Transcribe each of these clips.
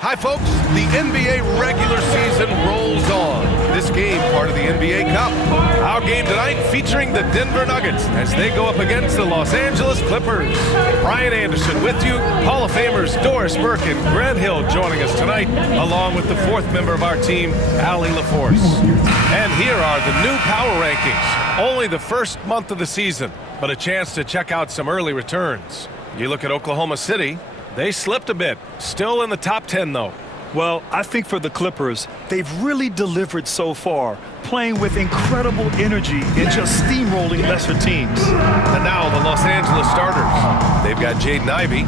Hi, folks. The NBA regular season rolls on. This game, part of the NBA Cup. Our game tonight featuring the Denver Nuggets as they go up against the Los Angeles Clippers. Brian Anderson with you. Hall of Famers Doris Burke and Grant Hill joining us tonight, along with the fourth member of our team, Allie LaForce. And here are the new power rankings. Only the first month of the season, but a chance to check out some early returns. You look at Oklahoma City. They slipped a bit. Still in the top 10, though. Well, I think for the Clippers, they've really delivered so far, playing with incredible energy and just steamrolling lesser teams. And now the Los Angeles starters. They've got Jaden Ivey,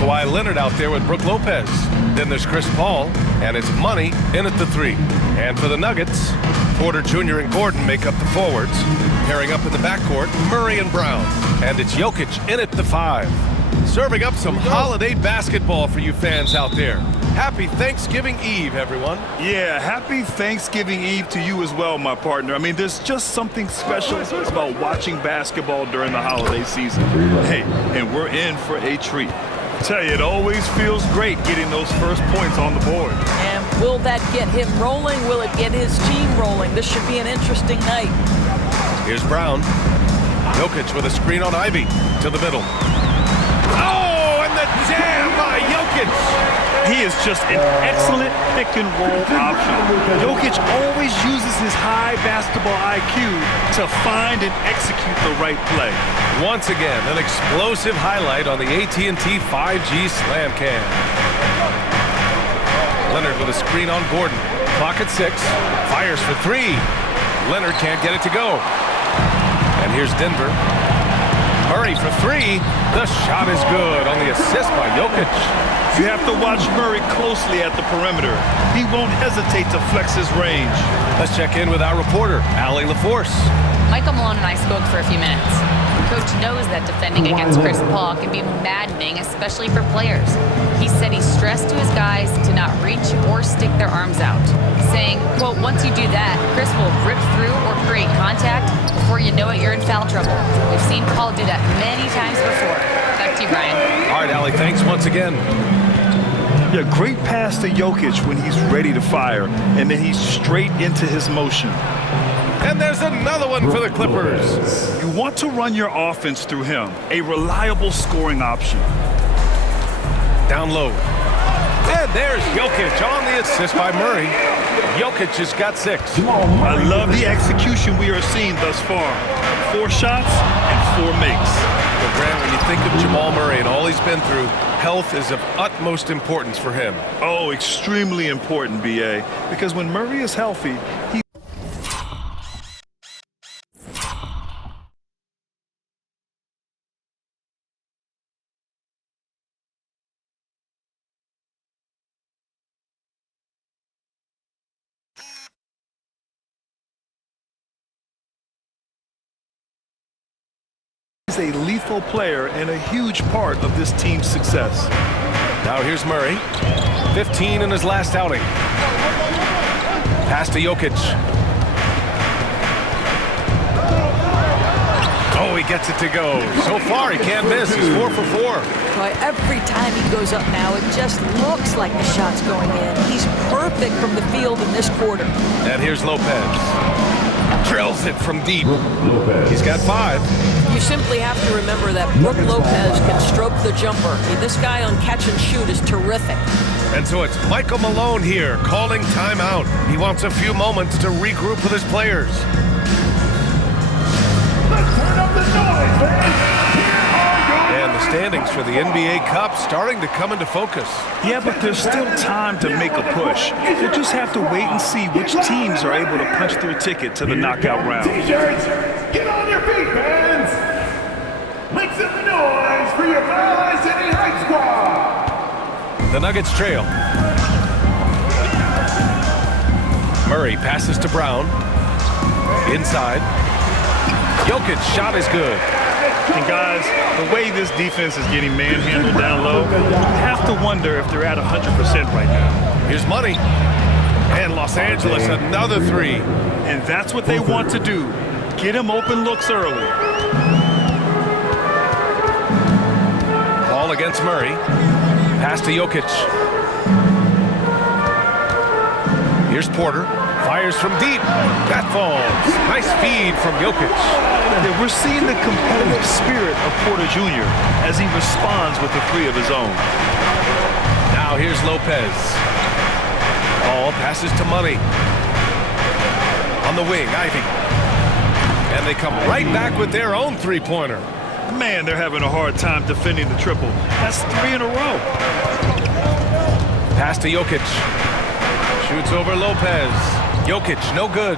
Kawhi Leonard out there with Brook Lopez. Then there's Chris Paul, and it's Money in at the 3. And for the Nuggets, Porter Jr. and Gordon make up the forwards. Pairing up in the backcourt, Murray and Brown. And it's Jokic in at the 5. Serving up some holiday basketball for you fans out there. Happy Thanksgiving Eve, everyone. Yeah, happy Thanksgiving Eve to you as well, my partner. I mean, there's just something special about watching basketball during the holiday season. Hey, and we're in for a treat. I tell you, it always feels great getting those first points on the board. And will that get him rolling? Will it get his team rolling? This should be an interesting night. Here's Brown. Jokic with a screen on Ivey to the middle. Oh, and the jam by Jokic. He is just an excellent pick-and-roll option. Jokic always uses his high basketball IQ to find and execute the right play. Once again, an explosive highlight on the AT&T 5G Slam Cam. Leonard with a screen on Gordon. Clock at 6. Fires for 3. Leonard can't get it to go. And here's Denver. Murray for 3. The shot is good on the assist by Jokic. You have to watch Murray closely at the perimeter. He won't hesitate to flex his range. Let's check in with our reporter, Allie LaForce. Michael Malone and I spoke for a few minutes. Coach knows that defending against Chris Paul can be maddening, especially for players. He said he stressed to his guys to not reach or stick their arms out, saying, quote, once you do that, Chris will rip through or create contact. Before you know it, you're in foul trouble. We've seen Paul do that many times before. Back to you, Brian. All right, Allie, thanks once again. Yeah, great pass to Jokic when he's ready to fire, and then he's straight into his motion. And there's another one for the Clippers. You want to run your offense through him, a reliable scoring option. Down low. And there's Jokic on the assist by Murray. Jokic has got 6. I love the execution we are seeing thus far. 4 shots and 4 makes. Well, Grant, when you think of Jamal Murray and all he's been through, health is of utmost importance for him. Oh, extremely important, B.A., because when Murray is healthy, he is a lethal player and a huge part of this team's success. Now here's Murray. 15 in his last outing. Pass to Jokic. Oh, he gets it to go. So far, he can't miss. He's 4 for 4. Boy, every time he goes up now, it just looks like the shot's going in. He's perfect from the field in this quarter. And here's Lopez. Drills it from deep. He's got 5. You simply have to remember that Brook Lopez can stroke the jumper. This guy on catch and shoot is terrific. And so it's Michael Malone here calling timeout. He wants a few moments to regroup with his players. Let's turn up the noise, man. And the standings for the NBA Cup starting to come into focus. Yeah, but there's still time to make a push. You just have to wait and see which teams are able to punch their ticket to the knockout round. T-shirts, get on your feet, fans. Make some noise for your Valley City High Squad. The Nuggets trail. Murray passes to Brown. Inside. Jokic's shot is good. And guys, the way this defense is getting manhandled down low, you have to wonder if they're at 100% right now. Here's Money. And Los Angeles, another 3. And that's what they want to do. Get him open looks early. Ball against Murray. Pass to Jokic. Here's Porter. Fires from deep. That falls. Nice feed from Jokic. Yeah, we're seeing the competitive spirit of Porter Jr. as he responds with a three of his own. Now here's Lopez. Ball passes to Money. On the wing, Ivy. And they come right back with their own three-pointer. Man, they're having a hard time defending the triple. That's 3 in a row. Pass to Jokic. Shoots over Lopez. Jokic, no good.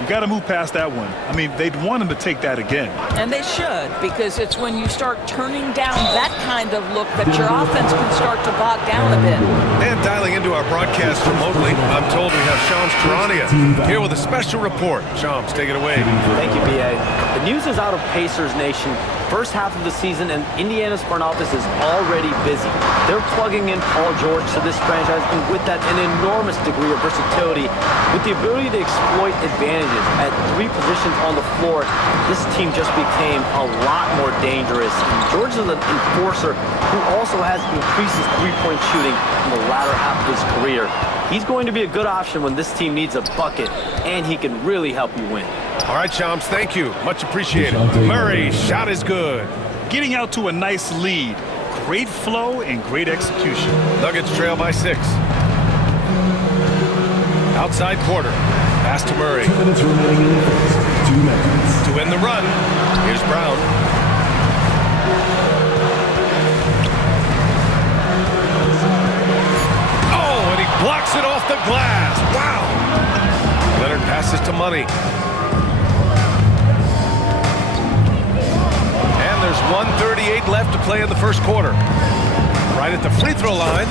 You got to move past that one. I mean, they'd want him to take that again. And they should, because it's when you start turning down that kind of look that your offense can start to bog down a bit. And dialing into our broadcast remotely, I'm told we have Shams Charania here with a special report. Shams, take it away. Thank you, BA. The news is out of Pacers Nation. First half of the season, and Indiana's front office is already busy. They're plugging in Paul George to this franchise, and with that, an enormous degree of versatility, with the ability to exploit advantages at 3 positions on the floor. This team just became a lot more dangerous. And George is an enforcer who also has increased his three-point shooting in the latter half of his career. He's going to be a good option when this team needs a bucket, and he can really help you win. All right, Shams, thank you. Much appreciated. Murray, shot is good. Getting out to a nice lead. Great flow and great execution. Nuggets trail by 6. Outside Porter. Pass to Murray. 2 minutes remaining in the first. 2 minutes. To win the run. Here's Brown. Oh, and he blocks it off the glass. Wow. Leonard passes to Money. And there's 1:38 left to play in the first quarter. Right at the free throw line.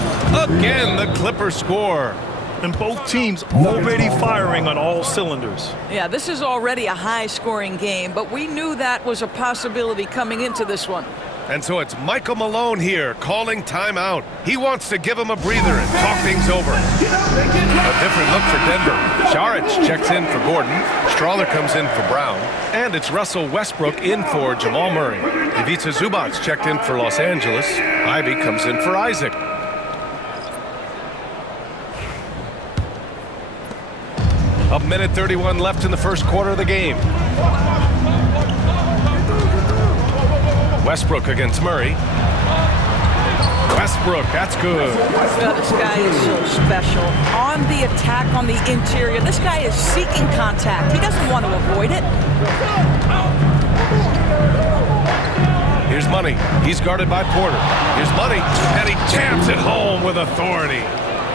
Again, the Clippers score. And both teams already firing on all cylinders. Yeah, this is already a high-scoring game, but we knew that was a possibility coming into this one. And so it's Michael Malone here calling timeout. He wants to give him a breather and talk things over. A different look for Denver. Šarić checks in for Gordon. Strawler comes in for Brown. And it's Russell Westbrook in for Jamal Murray. Ivica Zubac checked in for Los Angeles. Ivy comes in for Isaac. A minute 31 left in the first quarter of the game. Westbrook against Murray. Westbrook, that's good. Oh, this guy is so special. On the attack on the interior, this guy is seeking contact. He doesn't want to avoid it. Here's Money. He's guarded by Porter. Here's Money, and he jams it home with authority.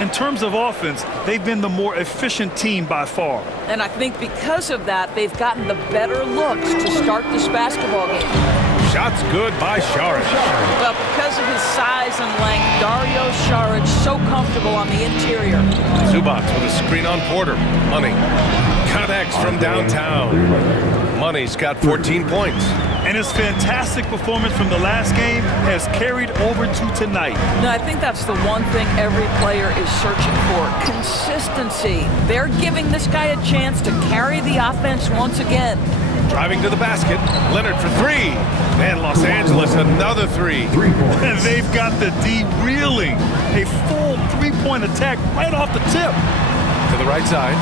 In terms of offense, they've been the more efficient team by far. And I think because of that, they've gotten the better looks to start this basketball game. Shots good by Šarić. Well, because of his size and length, Dario Šarić so comfortable on the interior. Zubac with a screen on Porter. Money connects from downtown. Money's got 14 points. And his fantastic performance from the last game has carried over to tonight. No, I think that's the one thing every player is searching for. Consistency. They're giving this guy a chance to carry the offense once again. Driving to the basket. Leonard for 3. And Los Angeles another 3. And they've got the D reeling. A full three-point attack right off the tip. To the right side.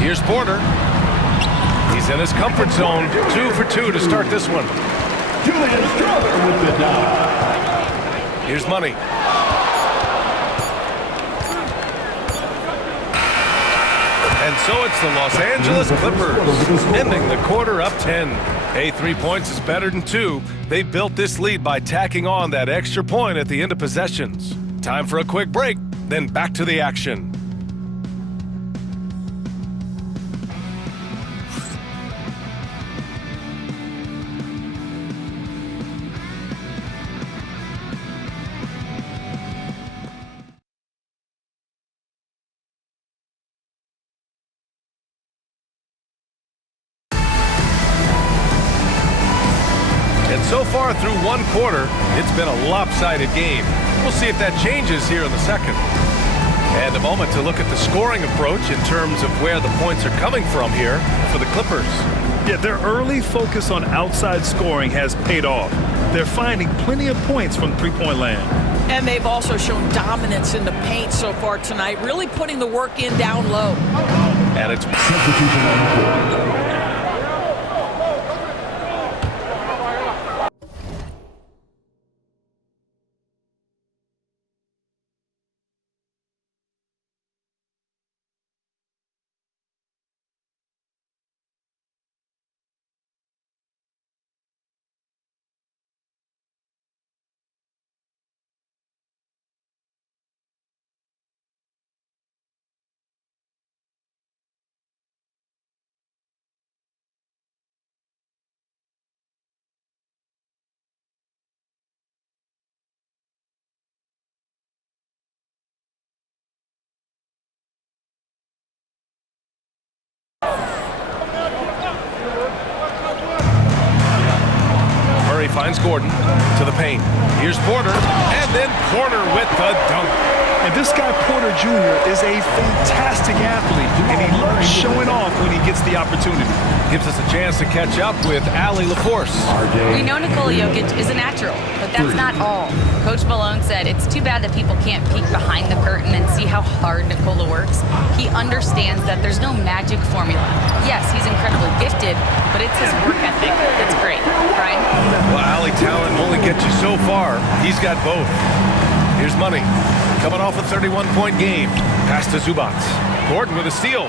Here's Porter. He's in his comfort zone. 2 for 2 to start this one. Julian Strawler with the dime. Here's Money. And so it's the Los Angeles Clippers ending the quarter up 10. Hey, 3 points is better than 2. They built this lead by tacking on that extra point at the end of possessions. Time for a quick break, then back to the action. And so far through one quarter, it's been a lopsided game. We'll see if that changes here in the second. And a moment to look at the scoring approach in terms of where the points are coming from here for the Clippers. Yeah, their early focus on outside scoring has paid off. They're finding plenty of points from three-point land. And they've also shown dominance in the paint so far tonight, really putting the work in down low. And it's Murray finds Gordon to the paint. Here's Porter, and then Porter with the dunk. And this guy, Porter Jr., is a fantastic athlete, and he loves showing off when he gets the opportunity. Gives us a chance to catch up with Allie LaForce. We know Nikola Jokic is a natural, but that's not all. Coach Malone said it's too bad that people can't peek behind the curtain and see how hard Nikola works. He understands that there's no magic formula. Yes, he's incredibly gifted, but it's his work ethic that's great. Brian? Well, Allie, talent only gets you so far. He's got both. Here's Money. Coming off a 31-point game. Pass to Zubac. Gordon with a steal.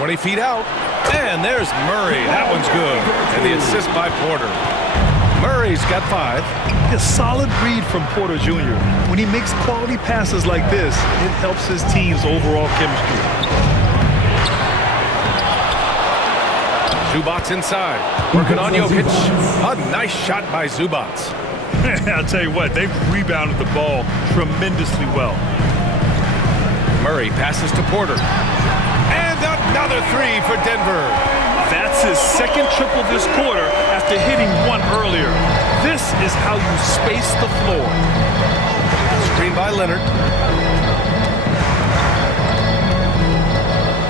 20 feet out. And there's Murray. That one's good. And the assist by Porter. Murray's got 5. A solid read from Porter Jr. When he makes quality passes like this, it helps his team's overall chemistry. Zubac inside. Working on Jokic. A nice shot by Zubac. I'll tell you what, they've rebounded the ball tremendously well. Murray passes to Porter. And another 3 for Denver. That's his second triple this quarter after hitting one earlier. This is how you space the floor. Screen by Leonard.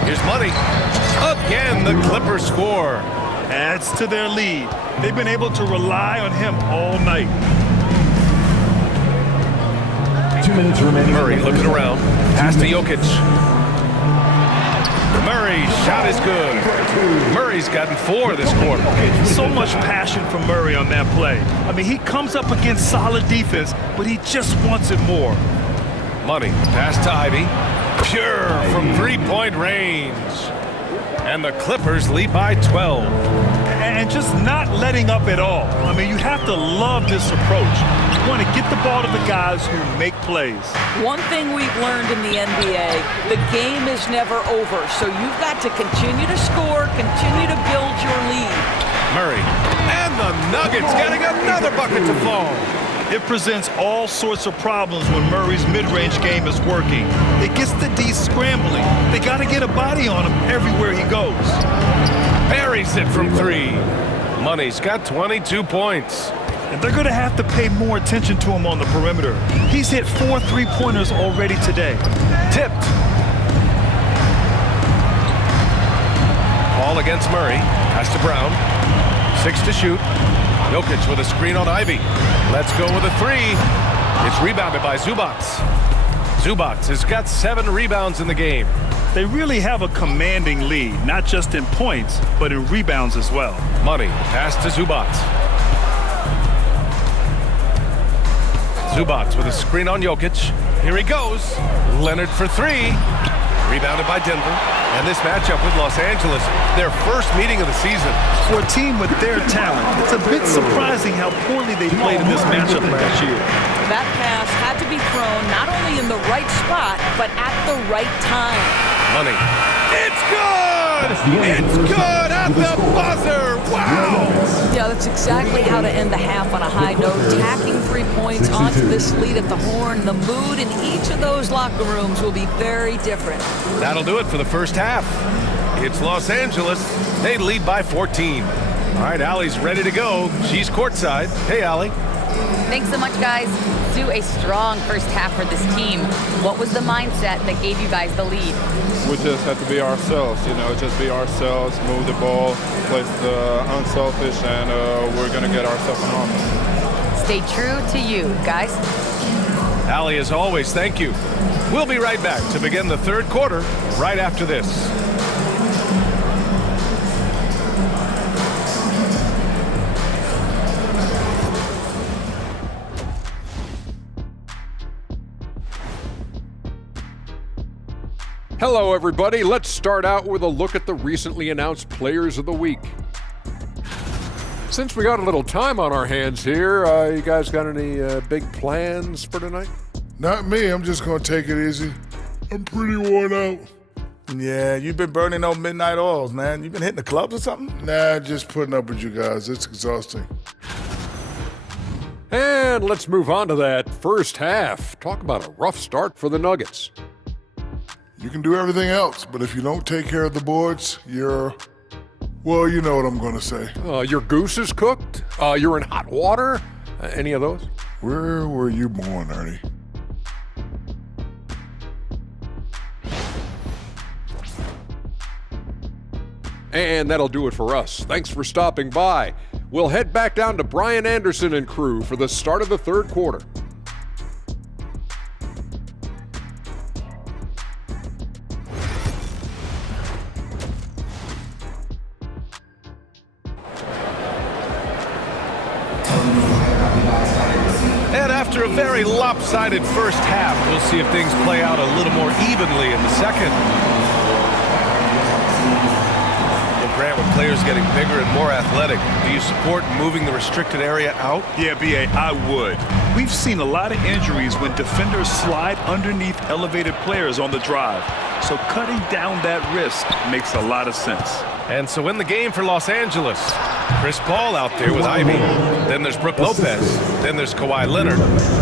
Here's Money. Again, the Clippers score. Adds to their lead. They've been able to rely on him all night. 2 minutes remaining. Murray looking around. Pass to Jokic. Murray's shot is good. Murray's gotten 4 this quarter. So much passion from Murray on that play. I mean, he comes up against solid defense, but he just wants it more. Money. Pass to Ivy. Pure from 3-point range. And the Clippers lead by 12. And just not letting up at all. I mean, you have to love this approach. You want to get the ball to the guys who make plays. One thing we've learned in the NBA, the game is never over. So you've got to continue to score, continue to build your lead. Murray. And the Nuggets getting another bucket to fall. It presents all sorts of problems when Murray's mid-range game is working. It gets the D scrambling. They got to get a body on him everywhere he goes. Buries it from 3. Money's got 22 points. And they're going to have to pay more attention to him on the perimeter. He's hit 4 3-pointers already today. Tipped. Ball against Murray. Pass to Brown. 6 to shoot. Jokic with a screen on Ivy. Let's go with a 3. It's rebounded by Zubac. Zubac has got 7 rebounds in the game. They really have a commanding lead, not just in points, but in rebounds as well. Money. Pass to Zubac. Zubac with a screen on Jokic. Here he goes. Leonard for 3. Rebounded by Denver. And this matchup with Los Angeles, their first meeting of the season. For a team with their talent, it's a bit surprising how poorly they played in this matchup last year. That pass had to be thrown not only in the right spot, but at the right time. Money. It's good! It's good at the buzzer! Wow! Yeah, that's exactly how to end the half on a high note. Tacking 3 points onto this lead at the horn. The mood in each of those locker rooms will be very different. That'll do it for the first half. It's Los Angeles. They lead by 14. All right, Allie's ready to go. She's courtside. Hey, Allie. Thanks so much, guys. Do a strong first half for this team. What was the mindset that gave you guys the lead? We just have to be ourselves, just be ourselves, move the ball, play unselfish, and we're going to get ourselves an offense. Stay true to you, guys. Allie, as always, thank you. We'll be right back to begin the third quarter right after this. Hello, everybody. Let's start out with a look at the recently announced Players of the Week. Since we got a little time on our hands here, you guys got any big plans for tonight? Not me. I'm just going to take it easy. I'm pretty worn out. Yeah, you've been burning those midnight oils, man. You been hitting the clubs or something? Nah, just putting up with you guys. It's exhausting. And let's move on to that first half. Talk about a rough start for the Nuggets. You can do everything else, but if you don't take care of the boards, well, you know what I'm going to say. Your goose is cooked? You're in hot water? Any of those? Where were you born, Ernie? And that'll do it for us. Thanks for stopping by. We'll head back down to Brian Anderson and crew for the start of the third quarter. And after a very lopsided first half, we'll see if things play out a little more evenly in the second. Well, Grant, with players getting bigger and more athletic, do you support moving the restricted area out? Yeah, B.A., I would. We've seen a lot of injuries when defenders slide underneath elevated players on the drive. So cutting down that risk makes a lot of sense. And so in the game for Los Angeles, Chris Paul out there with Ivy. Then there's Brook Lopez. Then there's Kawhi Leonard.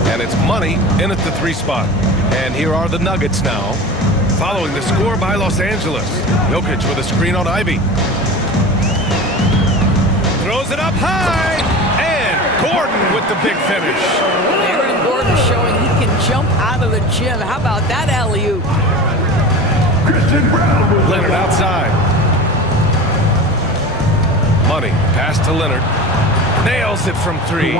And it's money in at the 3 spot. And here are the Nuggets now, following the score by Los Angeles. Jokic with a screen on Ivy. Throws it up high. And Gordon with the big finish. Aaron Gordon showing he can jump out of the gym. How about that alley-oop? Leonard outside. Money, pass to Leonard. Nails it from 3.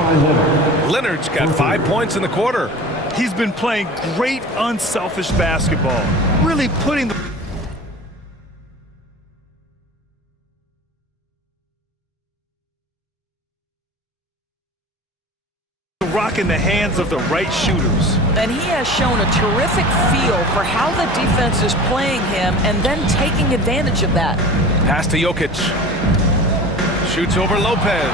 Leonard's got 5 points in the quarter. He's been playing great unselfish basketball, really putting the rock in the hands of the right shooters. And he has shown a terrific feel for how the defense is playing him and then taking advantage of that. Pass to Jokic. Shoots over Lopez.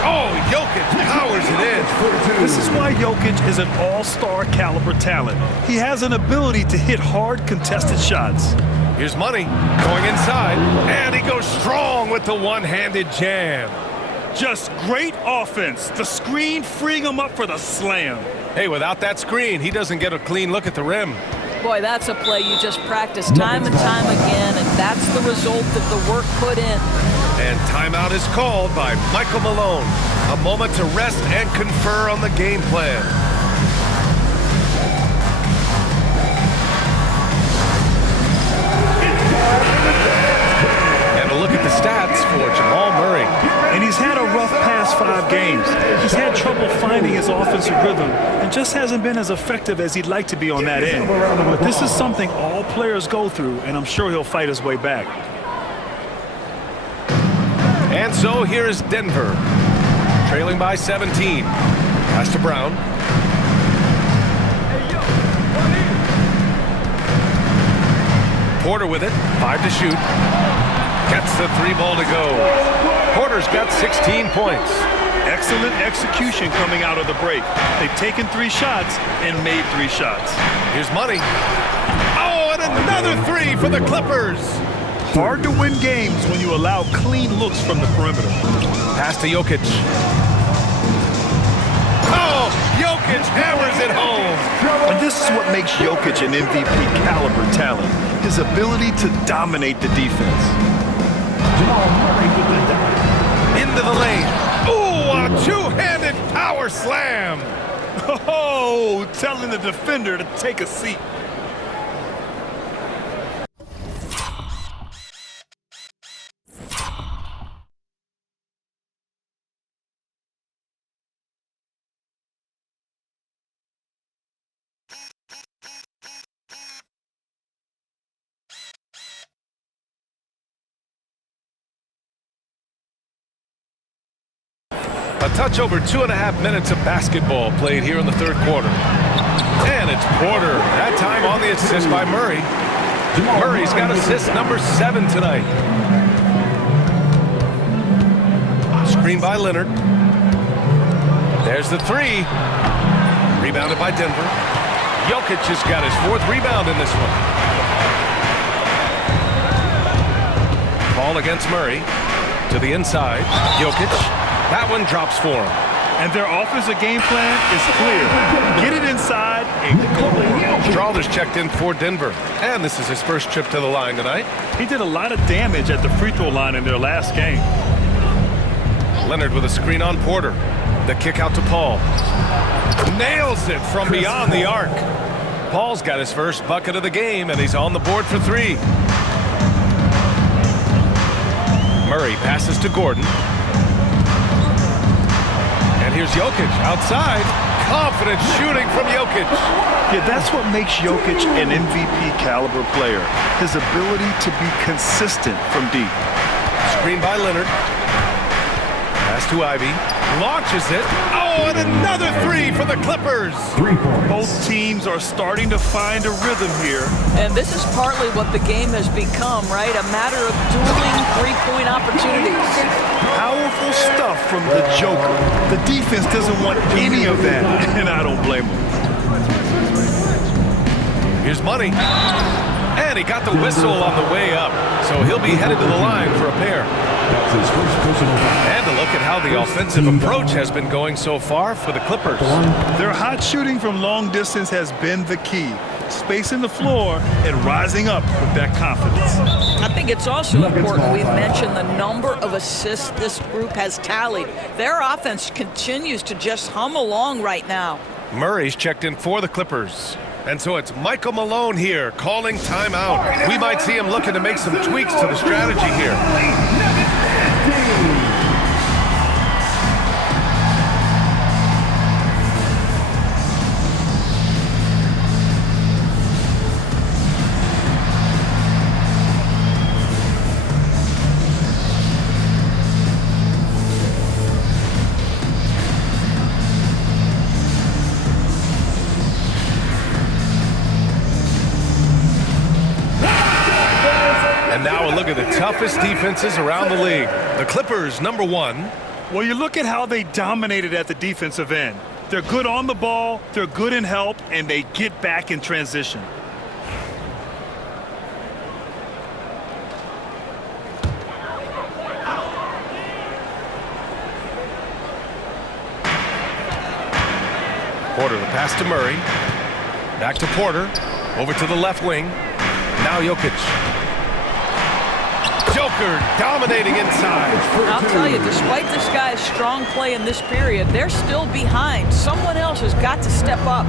Oh, Jokic powers it in. This is why Jokic is an all-star caliber talent. He has an ability to hit hard contested shots. Here's Money going inside, and he goes strong with the one-handed jam. Just great offense. The screen freeing him up for the slam. Hey, without that screen, he doesn't get a clean look at the rim. Boy, that's a play you just practice time and time again, and that's the result of the work put in. And timeout is called by Michael Malone. A moment to rest and confer on the game plan. And a look at the stats for Jamal Murray. And he's had a rough past 5 games. He's had trouble finding his offensive rhythm and just hasn't been as effective as he'd like to be on that end. But this is something all players go through, and I'm sure he'll fight his way back. And so here is Denver, trailing by 17. Pass to Brown. Porter with it, 5 to shoot. Gets the 3 ball to go. Porter's got 16 points. Excellent execution coming out of the break. They've taken 3 shots and made 3 shots. Here's Money. Oh, and another 3 for the Clippers. Hard to win games when you allow clean looks from the perimeter. Pass to Jokic. Oh, Jokic hammers it home. And this is what makes Jokic an MVP caliber talent. His ability to dominate the defense. Into the lane. Ooh, a two-handed power slam. Oh, telling the defender to take a seat. A touch over 2.5 minutes of basketball played here in the third quarter. And it's Porter, that time on the assist by Murray. Murray's got assist number 7 tonight. Screen by Leonard. There's the 3. Rebounded by Denver. Jokic has got his 4th rebound in this one. Ball against Murray. To the inside. Jokic. That one drops for him. And their offensive game plan is clear. Get it inside and go. Strawther's checked in for Denver. And this is his first trip to the line tonight. He did a lot of damage at the free throw line in their last game. Leonard with a screen on Porter. The kick out to Paul. Nails it from beyond the arc. Paul's got his first bucket of the game, and he's on the board for 3. Murray passes to Gordon. And here's Jokic outside. Confident shooting from Jokic. Yeah, that's what makes Jokic an MVP caliber player. His ability to be consistent from deep. Screen by Leonard. Pass to Ivy. Launches it. Oh, and another 3 for the Clippers. Both teams are starting to find a rhythm here. And this is partly what the game has become, right? A matter of dueling three-point opportunities. Powerful stuff from the Joker. The defense doesn't want any of that, and I don't blame them. Here's Money. And he got the whistle on the way up. So he'll be headed to the line for a pair. And a look at how the offensive approach has been going so far for the Clippers. Their hot shooting from long distance has been the key. Spacing the floor and rising up with that confidence. I think it's also important we mention the number of assists this group has tallied. Their offense continues to just hum along right now. Murray's checked in for the Clippers. And so it's Michael Malone here calling timeout. We might see him looking to make some tweaks to the strategy here. And now a look at the toughest defenses around the league. The Clippers, number 1. Well, you look at how they dominated at the defensive end. They're good on the ball, they're good in help, and they get back in transition. Porter, the pass to Murray. Back to Porter. Over to the left wing. Now Jokic. Joker dominating inside. I'll tell you, despite this guy's strong play in this period, they're still behind. Someone else has got to step up.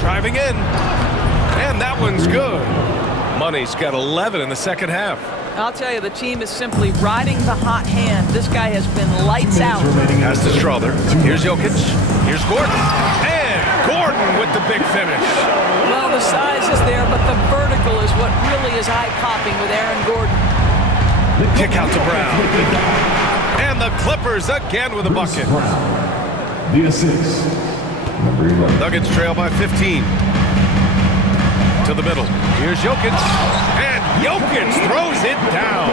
Driving in. And that one's good. Money's got 11 in the second half. I'll tell you, the team is simply riding the hot hand. This guy has been lights out. Pass to Strawther. Here's Jokic. Here's Gordon. And Gordon with the big finish. Well, the size is there, but the vertical is what really is eye-popping with Aaron Gordon. Kick out to Brown. And the Clippers again with a bucket. The assist. Nuggets trail by 15. To the middle. Here's Jokic. And Jokic throws it down.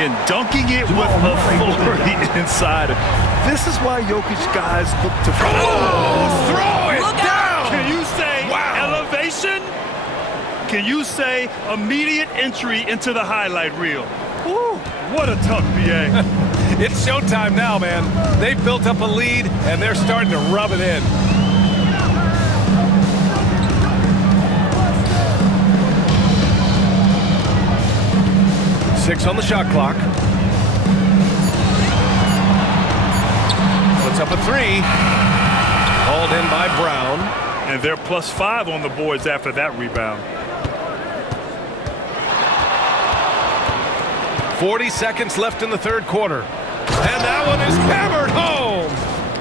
And dunking it with authority inside. This is why Jokic guys look to throw it down. Can you say elevation? Can you say immediate entry into the highlight reel? Woo, what a tough BA. It's showtime now, man. They've built up a lead, and they're starting to rub it in. Six on the shot clock. Puts up a 3. Hauled in by Brown. And they're +5 on the boards after that rebound. 40 seconds left in the third quarter. And that one is hammered home.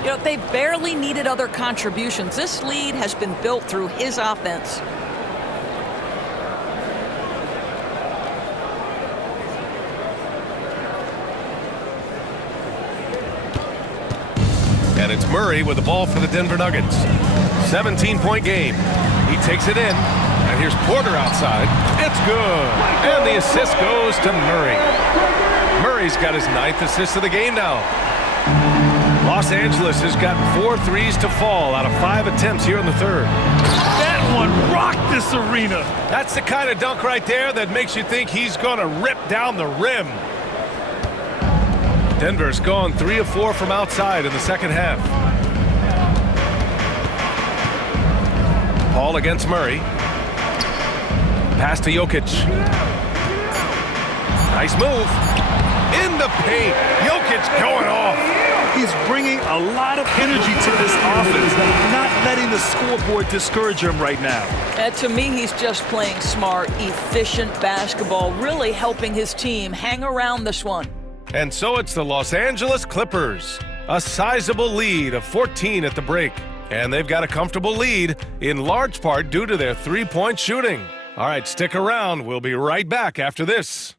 You know, they barely needed other contributions. This lead has been built through his offense. And it's Murray with the ball for the Denver Nuggets. 17-point game. He takes it in. And here's Porter outside. It's good. And the assist goes to Murray. Murray's got his 9th assist of the game now. Los Angeles has got 4 threes to fall out of 5 attempts here in the third. That one rocked this arena. That's the kind of dunk right there that makes you think he's going to rip down the rim. Denver's gone 3 of 4 from outside in the second half. Paul against Murray. Pass to Jokic. Nice move. In the paint. Jokic going off. He's bringing a lot of energy to this offense, not letting the scoreboard discourage him right now. And to me, he's just playing smart, efficient basketball, really helping his team hang around this one. And so it's the Los Angeles Clippers. A sizable lead of 14 at the break. And they've got a comfortable lead, in large part due to their three-point shooting. All right, stick around. We'll be right back after this.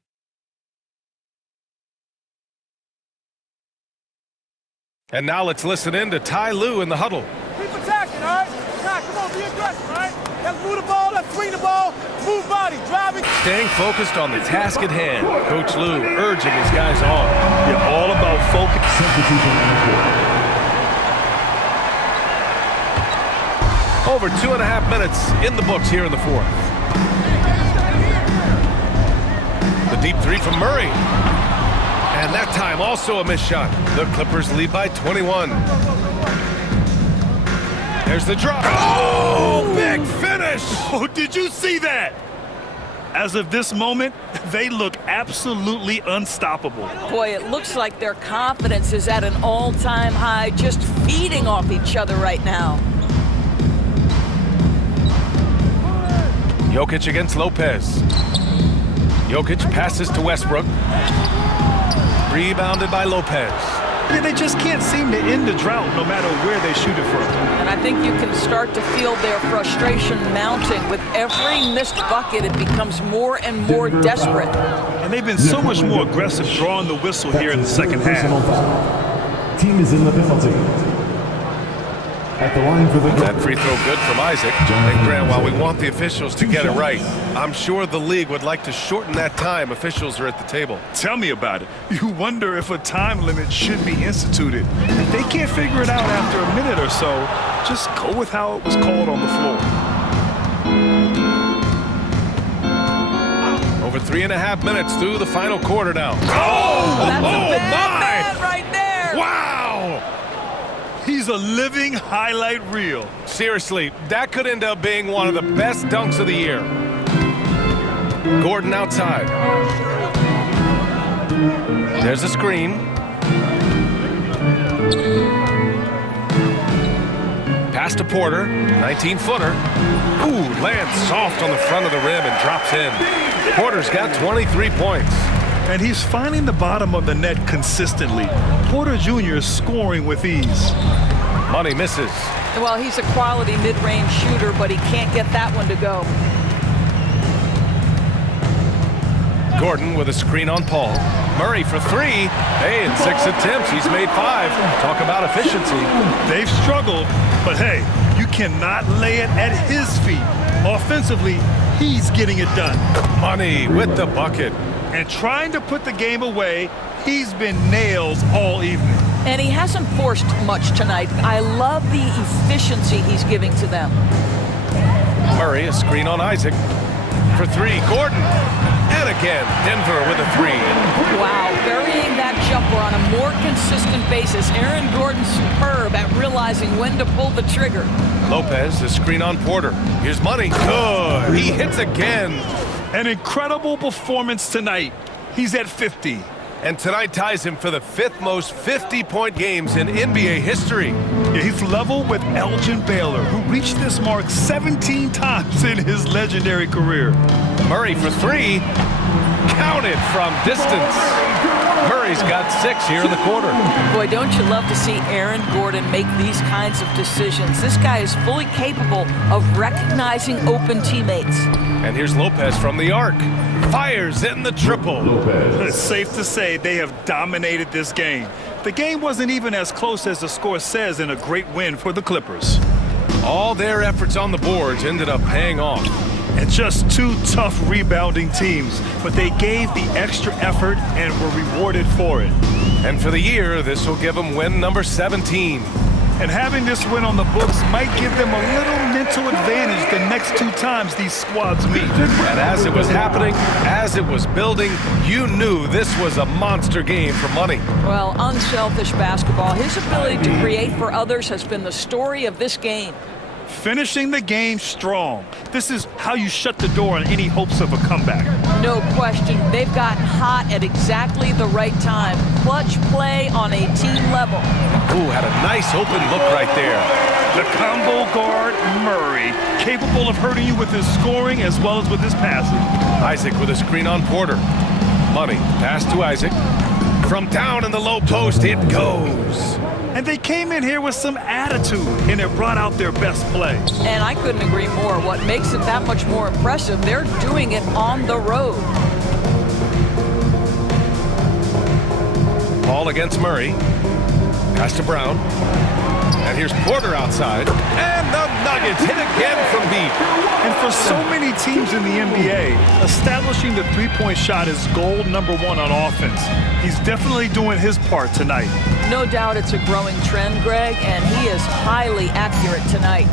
And now let's listen in to Ty Lue in the huddle. Keep attacking, all right? Nah, come on, be aggressive, all right? Let's move the ball, let's swing the ball, move body, driving. Staying focused on the task at hand. Coach Lue urging his guys on. You're all about focus. Over 2.5 minutes in the books here in the fourth. The deep three from Murray. And that time also a missed shot. The Clippers lead by 21. There's the drop. Oh, big finish. Oh, did you see that? As of this moment, they look absolutely unstoppable. Boy, it looks like their confidence is at an all-time high, just feeding off each other right now. Jokic against Lopez. Jokic passes to Westbrook. Rebounded by Lopez. Yeah, they just can't seem to end the drought no matter where they shoot it from. And I think you can start to feel their frustration mounting. With every missed bucket, it becomes more and more desperate. And they've been so much more aggressive drawing the whistle here in the second half. Team is in the penalty. At the line for the that free throw good from Isaac. And Grant, while we want the officials to get it right, I'm sure the league would like to shorten that time officials are at the table. Tell me about it. You wonder if a time limit should be instituted. If they can't figure it out after a minute or so, just go with how it was called on the floor. Over 3.5 minutes through the final quarter now. Oh, that's a bad right there. Wow. He's a living highlight reel. Seriously, that could end up being one of the best dunks of the year. Gordon outside. There's a screen. Pass to Porter, 19-footer. Ooh, lands soft on the front of the rim and drops in. Porter's got 23 points. And he's finding the bottom of the net consistently. Porter Jr. is scoring with ease. Money misses. Well, he's a quality mid-range shooter, but he can't get that one to go. Gordon with a screen on Paul. Murray for three. Hey, in 6 attempts, he's made 5. Talk about efficiency. They've struggled, but hey, you cannot lay it at his feet. Offensively, he's getting it done. Money with the bucket. And trying to put the game away, he's been nails all evening. And he hasn't forced much tonight. I love the efficiency he's giving to them. Murray, a screen on Isaac. For 3, Gordon. And again, Denver with a 3. Wow, burying that jumper on a more consistent basis. Aaron Gordon's superb at realizing when to pull the trigger. Lopez, a screen on Porter. Here's Money. Good. He hits again. An incredible performance tonight. He's at 50. And tonight ties him for the 5th most 50-point games in NBA history. Yeah, he's level with Elgin Baylor, who reached this mark 17 times in his legendary career. Murray for 3. Counted from distance. Murray's got 6 here in the quarter. Boy, don't you love to see Aaron Gordon make these kinds of decisions. This guy is fully capable of recognizing open teammates. And here's Lopez from the arc. Fires in the triple. It's safe to say they have dominated this game. The game wasn't even as close as the score says in a great win for the Clippers. All their efforts on the boards ended up paying off. And just 2 tough rebounding teams, but they gave the extra effort and were rewarded for it. And for the year, this will give them win number 17. And having this win on the books might give them a little mental advantage the next 2 times these squads meet. And as it was happening, as it was building, you knew this was a monster game for money. Well, unselfish basketball. His ability to create for others has been the story of this game. Finishing the game strong. This is how you shut the door on any hopes of a comeback. No question. They've gotten hot at exactly the right time. Clutch play on a team level. Ooh, had a nice open look right there. The combo guard, Murray, capable of hurting you with his scoring as well as with his passing. Isaac with a screen on Porter. Money, pass to Isaac. From down in the low post, it goes. And they came in here with some attitude, and it brought out their best play. And I couldn't agree more. What makes it that much more impressive, they're doing it on the road. Ball against Murray. Pass to Brown. And here's Porter outside. And the Nuggets hit again from deep. And for so many teams in the NBA, establishing the three-point shot is goal number 1 on offense. He's definitely doing his part tonight. No doubt it's a growing trend, Greg, and he is highly accurate tonight.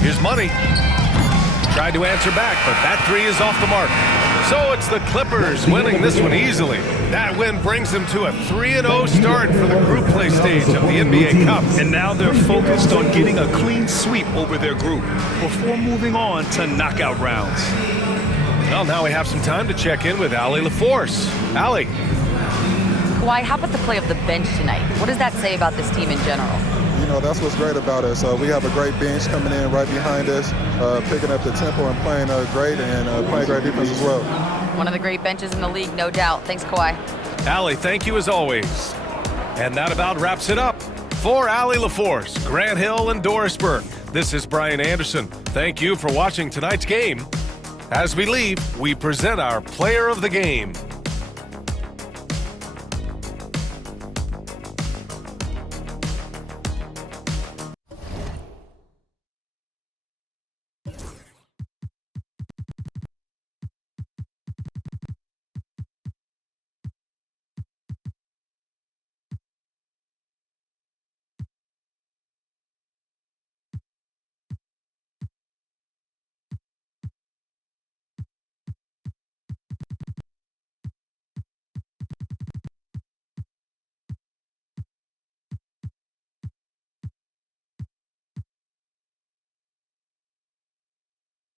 Here's Money. Tried to answer back, but that 3 is off the mark. So it's the Clippers winning this one easily. That win brings them to a 3-0 start for the group play stage of the NBA Cup. And now they're focused on getting a clean sweep over their group before moving on to knockout rounds. Well, now we have some time to check in with Allie LaForce. Allie. Kawhi, how about the play of the bench tonight? What does that say about this team in general? You know, that's what's great about us. We have a great bench coming in right behind us, picking up the tempo and playing great and playing great defense as well. One of the great benches in the league, no doubt. Thanks, Kawhi. Allie, thank you as always. And that about wraps it up. For Allie LaForce, Grant Hill, and Doris Burke, this is Brian Anderson. Thank you for watching tonight's game. As we leave, we present our player of the game.